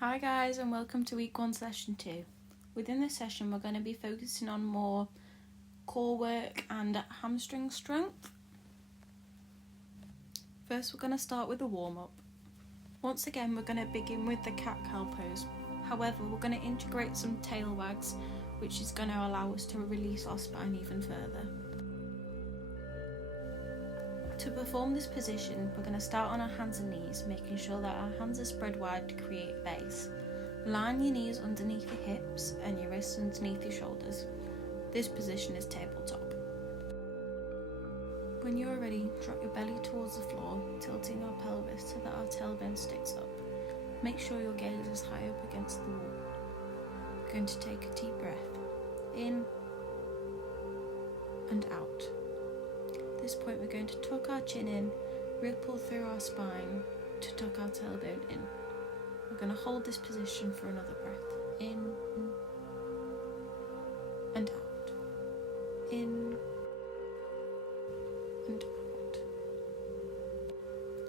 Hi guys, and welcome to week 1 session 2. Within this session we're going to be focusing on more core work and hamstring strength. First we're going to start with a warm-up. Once again we're going to begin with the cat-cow pose. However, we're going to integrate some tail wags, which is going to allow us to release our spine even further. To perform this position, we're going to start on our hands and knees, making sure that our hands are spread wide to create a base. Line your knees underneath your hips and your wrists underneath your shoulders. This position is tabletop. When you are ready, drop your belly towards the floor, tilting our pelvis so that our tailbone sticks up. Make sure your gaze is high up against the wall. We're going to take a deep breath in and out. At this point we're going to tuck our chin in, ripple through our spine to tuck our tailbone in. We're going to hold this position for another breath. In and out. In and out.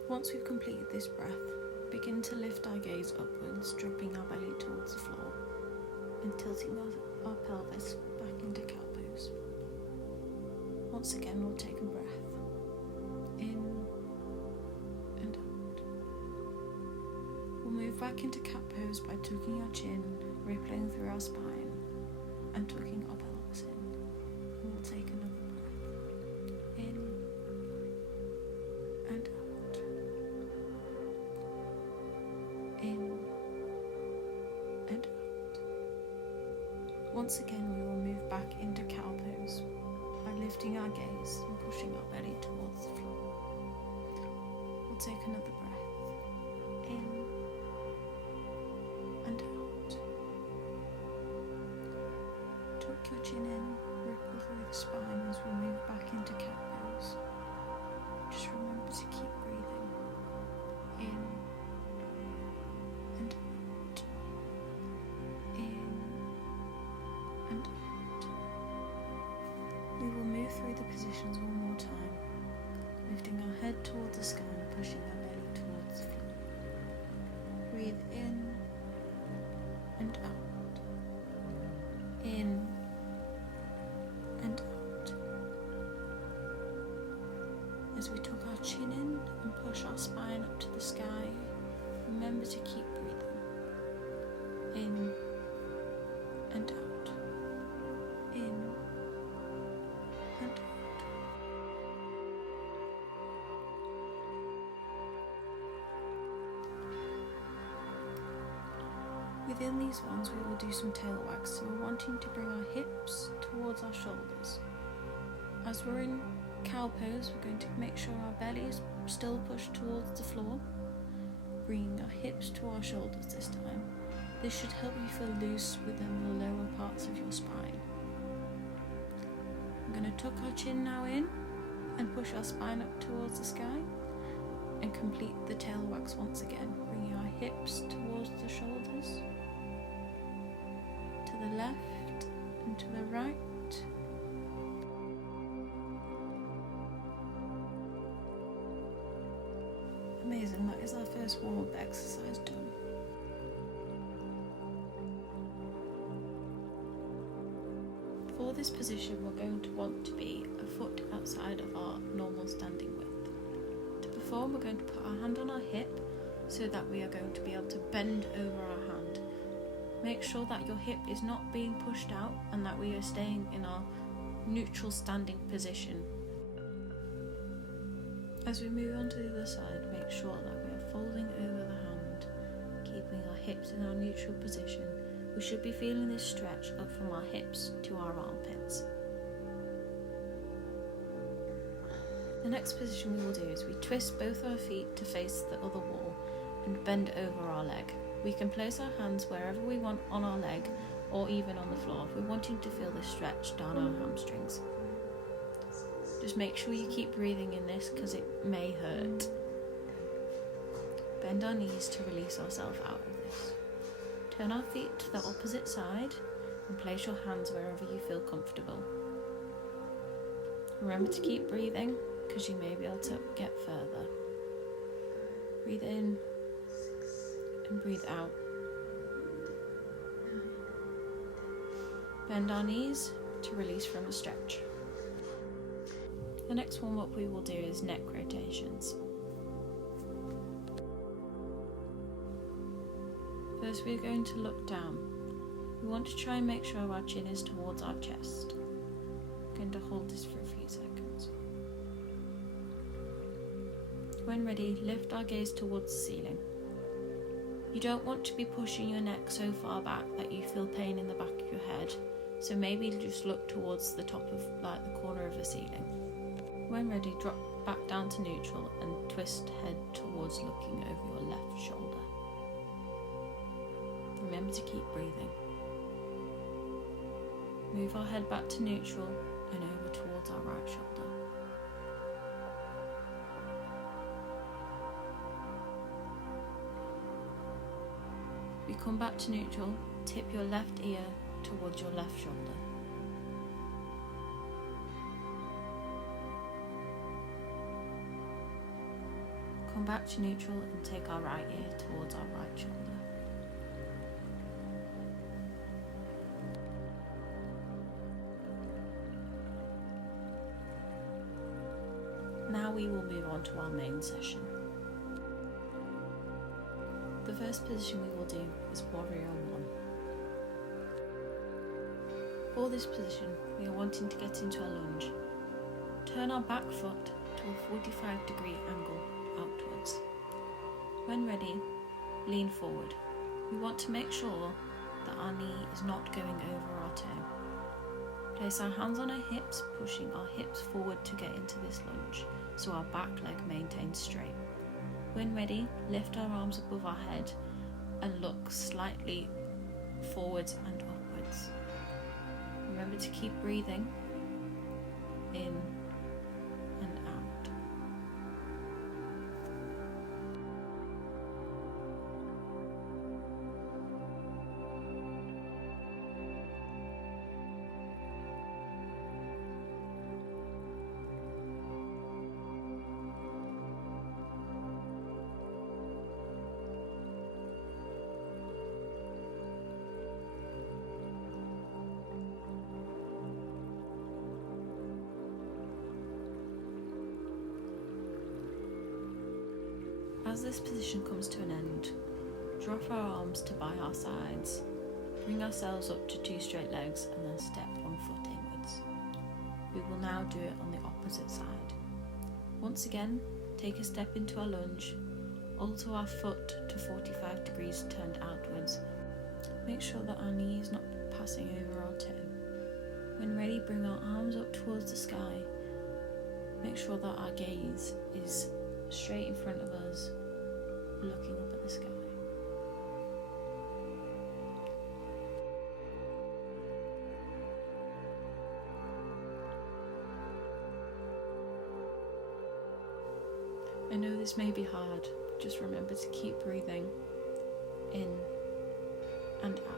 Once we've completed this breath, begin to lift our gaze upwards, dropping our belly towards the floor and tilting our pelvis back into cow pose. Once again, we'll take a breath in and out. We'll move back into cat pose by tucking our chin, rippling through our spine and tucking our pelvis in. And we'll take another breath in and out. In and out. Once again, we will move back into cow pose by lifting our gaze and pushing our belly towards the floor. We'll take another breath in and out. Tuck your chin in, ripple through the spine as we move back into cat pose. Just remember to keep breathing in and out, in and out. We will move through the positions one more time, lifting our head towards the sky and pushing our belly towards the floor. Breathe in and out, in and out. As we tuck our chin in and push our spine up to the sky, remember to keep breathing in and out, in and out. Within these ones we will do some tail wags, so we're wanting to bring our hips towards our shoulders. As we're in cow pose, we're going to make sure our belly is still pushed towards the floor, bringing our hips to our shoulders this time. This should help you feel loose within the lower parts of your spine. I'm going to tuck our chin now in and push our spine up towards the sky and complete the tail wags once again, bringing our hips towards the shoulders, to the left and to the right. Amazing, that is our first warm-up exercise done. For this position we're going to want to be a foot outside of our normal standing width. To perform, we're going to put our hand on our hip so that we are going to be able to bend over our hand. Make sure that your hip is not being pushed out and that we are staying in our neutral standing position. As we move on to the other side, make sure that we are folding over the hand, keeping our hips in our neutral position. We should be feeling this stretch up from our hips to our armpits. The next position we will do is we twist both our feet to face the other wall and bend over our leg. We can place our hands wherever we want on our leg or even on the floor if we're wanting to feel this stretch down our hamstrings. Just make sure you keep breathing in this because it may hurt. Bend our knees to release ourselves out of this. Turn our feet to the opposite side and place your hands wherever you feel comfortable. Remember to keep breathing because you may be able to get further. Breathe in and breathe out. Bend our knees to release from a stretch. The next one, what we will do is neck rotations. First, we're going to look down. We want to try and make sure our chin is towards our chest. I'm going to hold this for a few seconds. When ready, lift our gaze towards the ceiling. You don't want to be pushing your neck so far back that you feel pain in the back of your head, so maybe just look towards the top of the corner of the ceiling. When ready, drop back down to neutral and twist head towards looking over your left shoulder. Remember to keep breathing. Move our head back to neutral and over towards our right shoulder. We come back to neutral, tip your left ear towards your left shoulder. Come back to neutral and take our right ear towards our right shoulder. Now we will move on to our main session. The first position we will do is Warrior 1. For this position, we are wanting to get into a lunge. Turn our back foot to a 45-degree angle outwards. When ready, lean forward. We want to make sure that our knee is not going over our toe. Place our hands on our hips, pushing our hips forward to get into this lunge, so our back leg maintains straight. When ready, lift our arms above our head and look slightly forwards and upwards. Remember to keep breathing in and out. As this position comes to an end, drop our arms to by our sides, bring ourselves up to 2 straight legs and then step 1 foot inwards. We will now do it on the opposite side. Once again, take a step into our lunge, alter our foot to 45 degrees turned outwards. Make sure that our knee is not passing over our toe. When ready, bring our arms up towards the sky. Make sure that our gaze is straight in front of us, looking up at the sky. I know this may be hard, just remember to keep breathing in and out.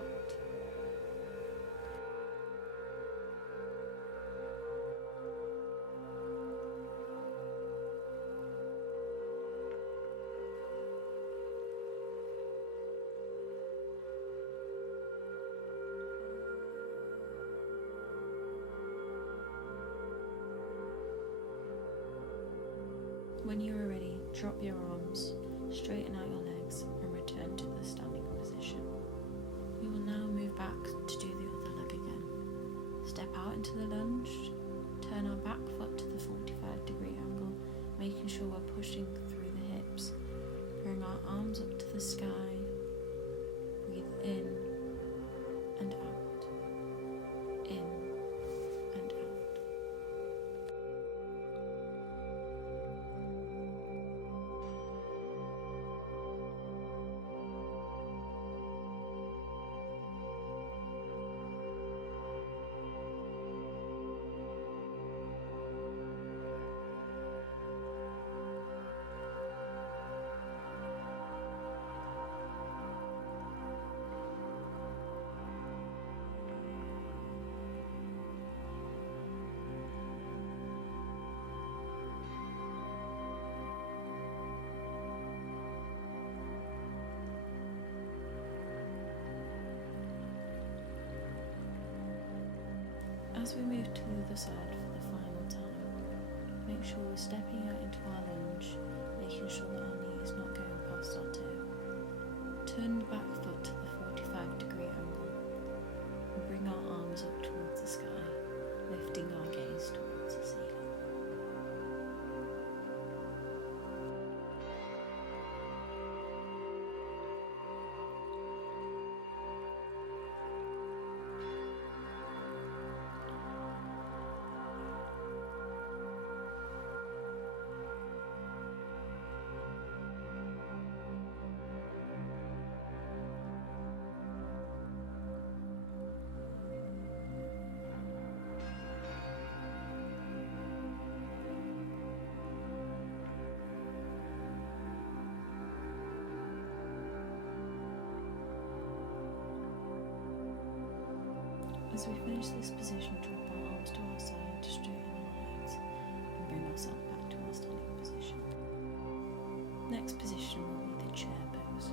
When you are ready, drop your arms, straighten out your legs and return to the standing position. We will now move back to do the other leg again. Step out into the lunge, turn our back foot to the 45-degree angle, making sure we're pushing through the hips. Bring our arms up to the sky, breathe in and out, in and out. As we move to the other side for the final time, make sure we're stepping out into our lunge, making sure that our knee is not going past our toe. Turn the back foot to the 45-degree angle and bring our arms up towards the sky, lifting our gaze towards the ceiling. As we finish this position, drop our arms to our side, straighten our legs, and bring ourselves back to our standing position. Next position will be the chair pose.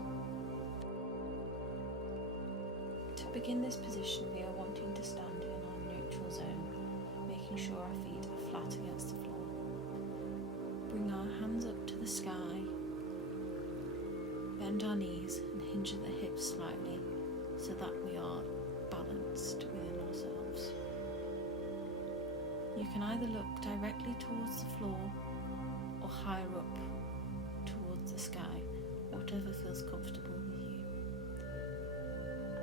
To begin this position, we are wanting to stand in our neutral zone, making sure our feet are flat against the floor. Bring our hands up to the sky, bend our knees and hinge at the hips slightly so that we are balanced within ourselves. You can either look directly towards the floor or higher up towards the sky, whatever feels comfortable with you.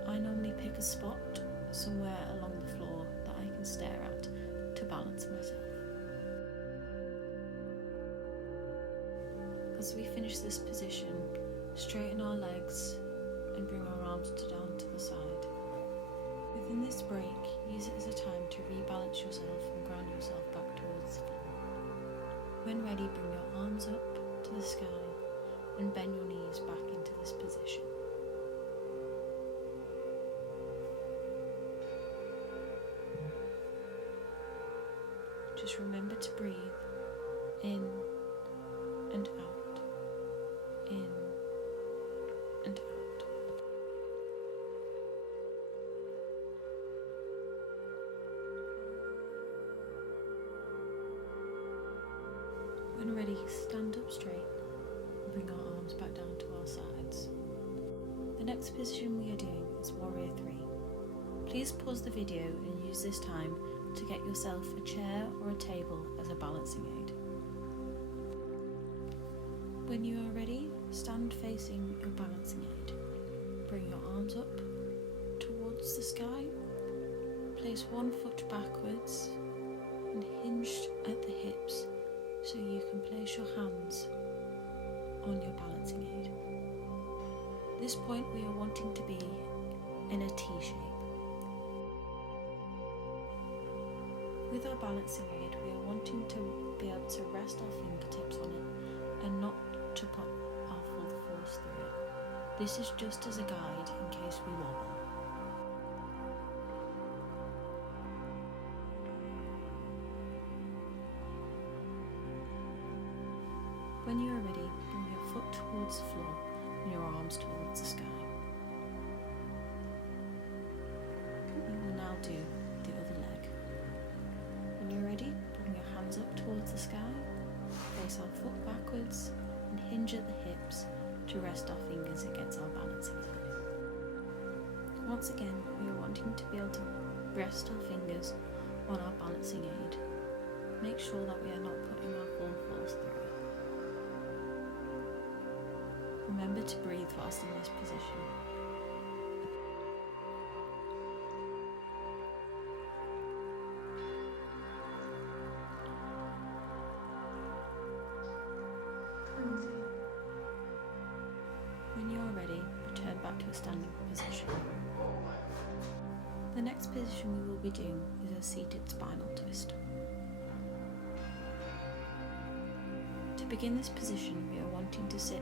I normally pick a spot somewhere along the floor that I can stare at to balance myself. As we finish this position, straighten our legs and bring our arms down to the side. Within this break, use it as a time to rebalance yourself and ground yourself back towards the floor. When ready, bring your arms up to the sky and bend your knees back into this position. Just remember to breathe in and out, in and out. When ready, stand up straight and bring our arms back down to our sides. The next position we are doing is Warrior 3. Please pause the video and use this time to get yourself a chair or a table as a balancing aid. When you are ready, stand facing your balancing aid. Bring your arms up towards the sky. Place one foot backwards and hinged at the hips so you can place your hands on your balancing aid. At this point we are wanting to be in a T shape. With our balancing aid, we are wanting to be able to rest our fingertips on it and not to put our full force through it. This is just as a guide in case we wobble. When you are ready, bring your foot towards the floor and your arms towards the sky. We will now do the other leg. When you're ready, bring your hands up towards the sky, place our foot backwards and hinge at the hips to rest our fingers against our balancing aid. Once again, we are wanting to be able to rest our fingers on our balancing aid. Make sure that we are not putting our full force through it. Remember to breathe whilst in this position. When you are ready, return back to a standing position. The next position we will be doing is a seated spinal twist. To begin this position, we are wanting to sit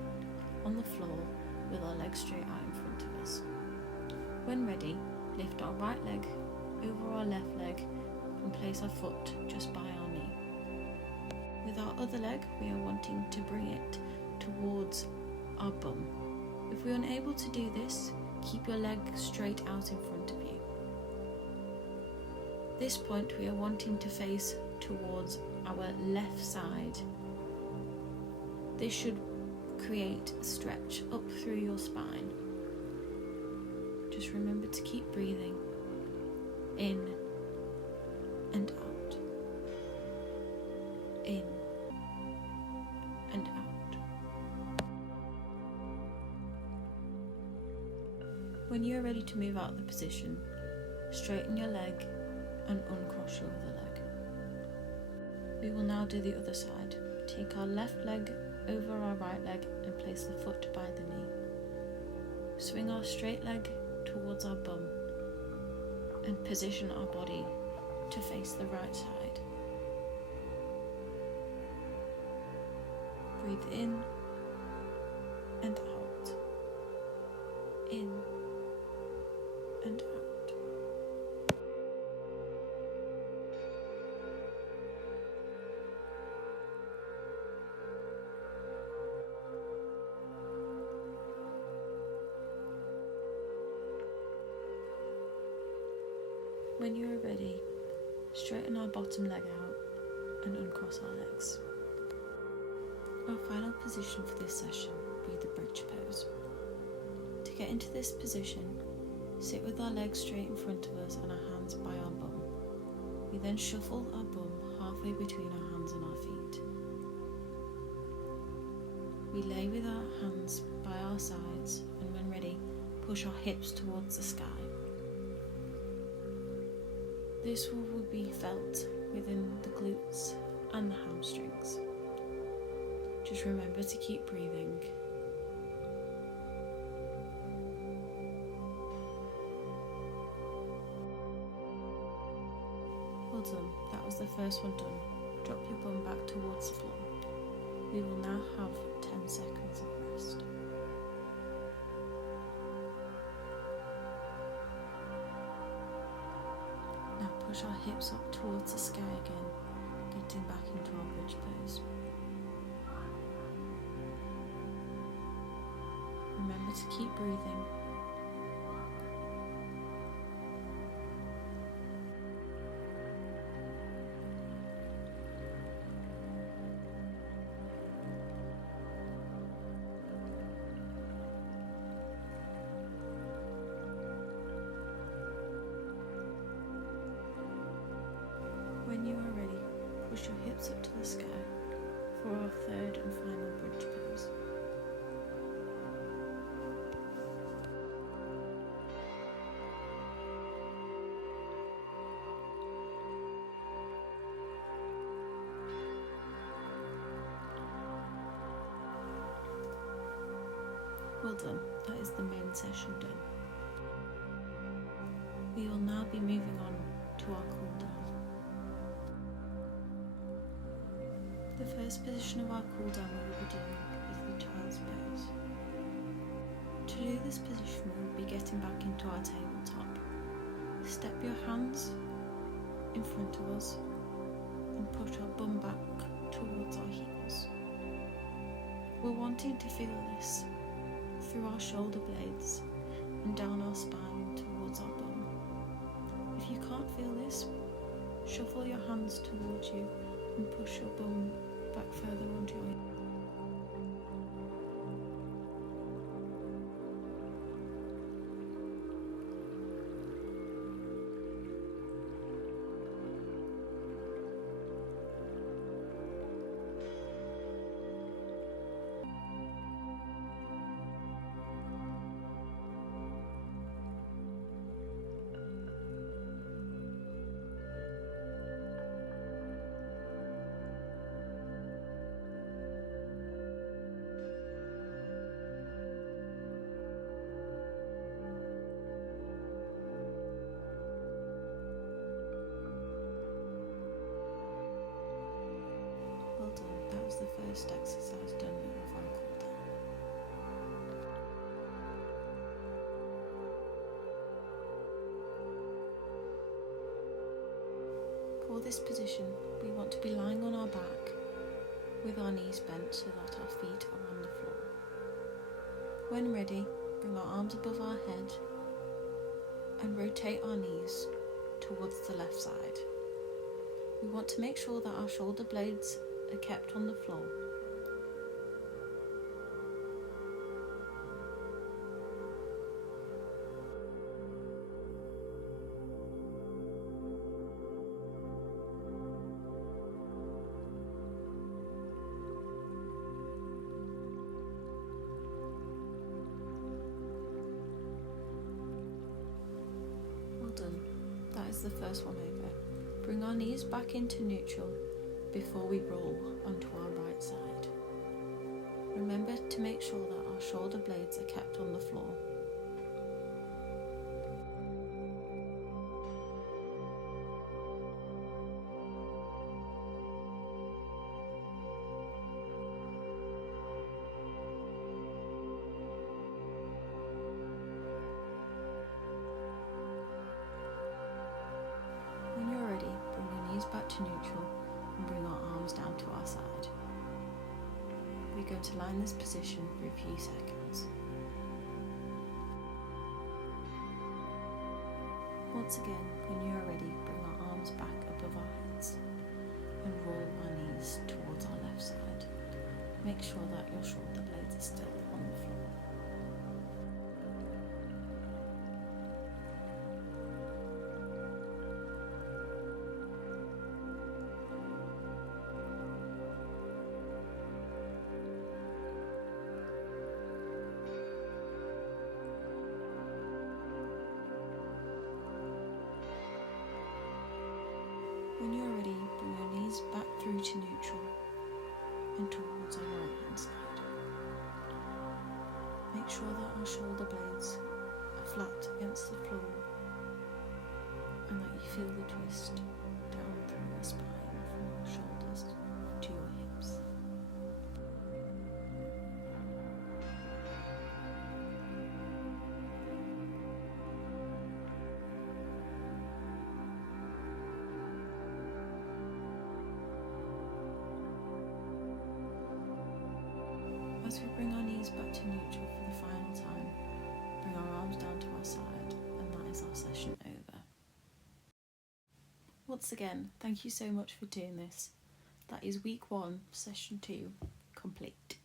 on the floor with our legs straight out in front of us. When ready, lift our right leg over our left leg and place our foot just by our knee. With our other leg, we are wanting to bring it towards our bum. If we are unable to do this, keep your leg straight out in front of you. this point we are wanting to face towards our left side. This should create a stretch up through your spine. Just remember to keep breathing in and out, in and out. When you are ready to move out of the position, straighten your leg and uncross your other leg. We will now do the other side. Take our left leg over our right leg and place the foot by the knee. Swing our straight leg towards our bum and position our body to face the right side. Breathe in and out, in and out. When you are ready, straighten our bottom leg out and uncross our legs. Our final position for this session will be the bridge pose. To get into this position, sit with our legs straight in front of us and our hands by our bum. We then shuffle our bum halfway between our hands and our feet. We lay with our hands by our sides and when ready, push our hips towards the sky. This will be felt within the glutes and the hamstrings. Just remember to keep breathing. Well done, that was the first one done. Drop your bum back towards the floor. We will now have 10 seconds of rest. Now push our hips up towards the sky again, getting back into our bridge pose. Remember to keep breathing. When you are ready, push your hips up to the sky for our third and final bridge pose. Well done, that is the main session done. We will now be moving on to our cool down. The first position of our cool down we will be doing is the child's pose. To do this position we will be getting back into our tabletop. Step your hands in front of us and push our bum back towards our heels. We're wanting to feel this through our shoulder blades and down our spine towards our bum. If you can't feel this, shuffle your hands towards you and push your bum back further onto your Well done, that was the first exercise done with our cool down. For this position, we want to be lying on our back with our knees bent so that our feet are on the floor. When ready, bring our arms above our head and rotate our knees towards the left side. We want to make sure that our shoulder blades are kept on the floor. Done. That is the first one over. Bring our knees back into neutral before we roll onto our right side. Remember to make sure that our shoulder blades are kept on the floor. Back to neutral and bring our arms down to our side. We're going to lie in this position for a few seconds. Once again, when you are ready, bring our arms back above our heads and roll our knees towards our left side. Make sure that your shoulder blades are still on the floor. When you're ready, bring your knees back through to neutral and towards our right hand side. Make sure that our shoulder blades are flat against the floor and that you feel the twist down through your spine from your shoulders to your hips. As we bring our knees back to neutral for the final time, bring our arms down to our side, and that is our session over. Once again, thank you so much for doing this. That is week 1, session 2, complete.